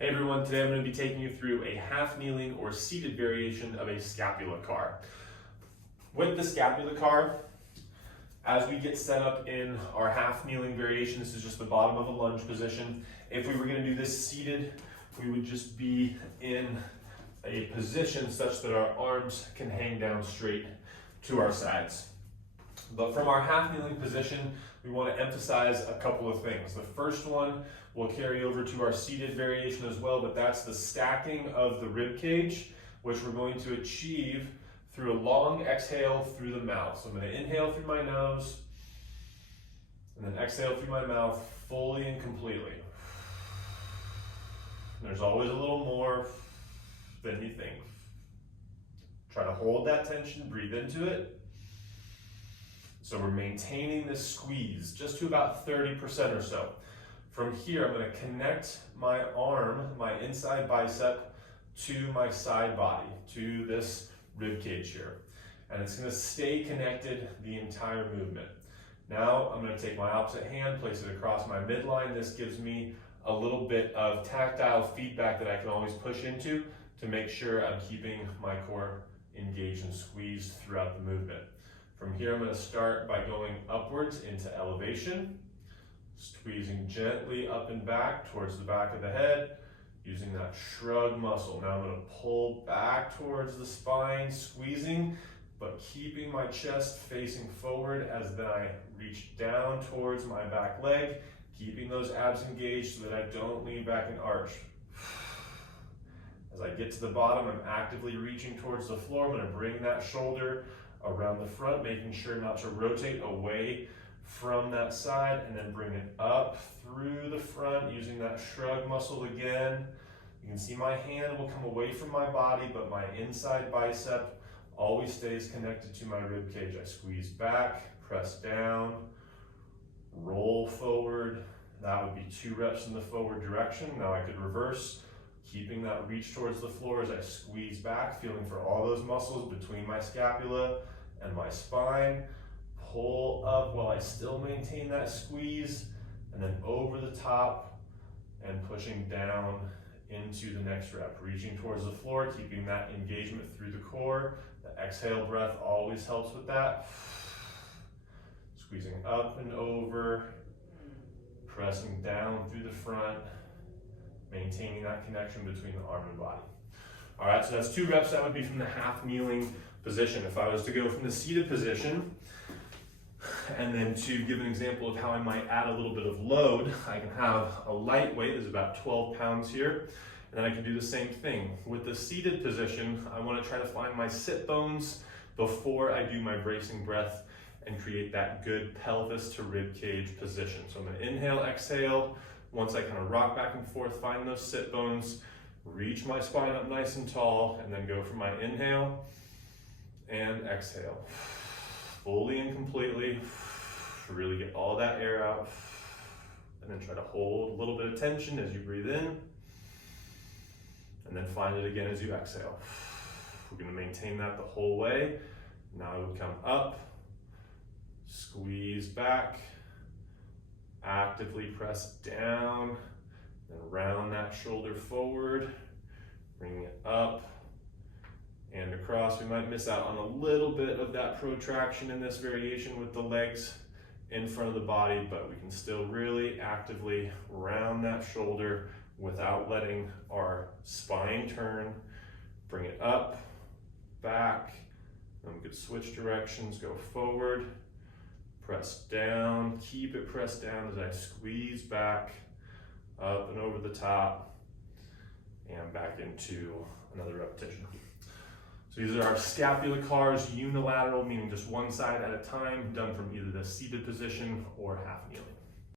Hey everyone, today I'm going to be taking you through a half kneeling or seated variation of a scapula car. With the scapula car, as we get set up in our half kneeling variation, this is just the bottom of a lunge position. If we were going to do this seated, we would just be in a position such that our arms can hang down straight to our sides. But from our half kneeling position, we want to emphasize a couple of things. The first one will carry over to our seated variation as well, but that's the stacking of the rib cage, which we're going to achieve through a long exhale through the mouth. So I'm going to inhale through my nose and then exhale through my mouth fully and completely. There's always a little more than you think. Try to hold that tension, breathe into it. So we're maintaining this squeeze just to about 30% or so. From here, I'm going to connect my arm, my inside bicep, to my side body, to this rib cage here. And it's going to stay connected the entire movement. Now I'm going to take my opposite hand, place it across my midline. This gives me a little bit of tactile feedback that I can always push into to make sure I'm keeping my core engaged and squeezed throughout the movement. From here, I'm going to start by going upwards into elevation, squeezing gently up and back towards the back of the head, using that shrug muscle. Now I'm going to pull back towards the spine, squeezing, but keeping my chest facing forward as then I reach down towards my back leg, keeping those abs engaged so that I don't lean back and arch. As I get to the bottom, I'm actively reaching towards the floor. I'm going to bring that shoulder around the front, making sure not to rotate away from that side, and then bring it up through the front using that shrug muscle again. You can see my hand will come away from my body, but my inside bicep always stays connected to my rib cage. I squeeze back, press down, roll forward. That would be 2 reps in the forward direction. Now I could reverse, keeping that reach towards the floor as I squeeze back, feeling for all those muscles between my scapula and my spine. Pull up while I still maintain that squeeze, and then over the top and pushing down into the next rep. Reaching towards the floor, keeping that engagement through the core. The exhale breath always helps with that. Squeezing up and over, pressing down through the front, maintaining that connection between the arm and body. All right, so that's 2 reps. That would be from the half kneeling position. If I was to go from the seated position, and then to give an example of how I might add a little bit of load, I can have a light weight, there's about 12 pounds here, and then I can do the same thing. With the seated position, I want to try to find my sit bones before I do my bracing breath and create that good pelvis to rib cage position. So I'm going to inhale, exhale. Once I kind of rock back and forth, find those sit bones, reach my spine up nice and tall, and then go for my inhale and exhale. Fully and completely, really get all that air out, and then try to hold a little bit of tension as you breathe in, and then find it again as you exhale. We're going to maintain that the whole way. Now we come up, squeeze back, actively press down, then round that shoulder forward, bring it up and across. We might miss out on a little bit of that protraction in this variation with the legs in front of the body, but we can still really actively round that shoulder without letting our spine turn. Bring it up, back, then we could switch directions, go forward, press down, keep it pressed down as I squeeze back, up and over the top, and back into another repetition. So these are our scapula cars, unilateral, meaning just one side at a time, done from either the seated position or half kneeling.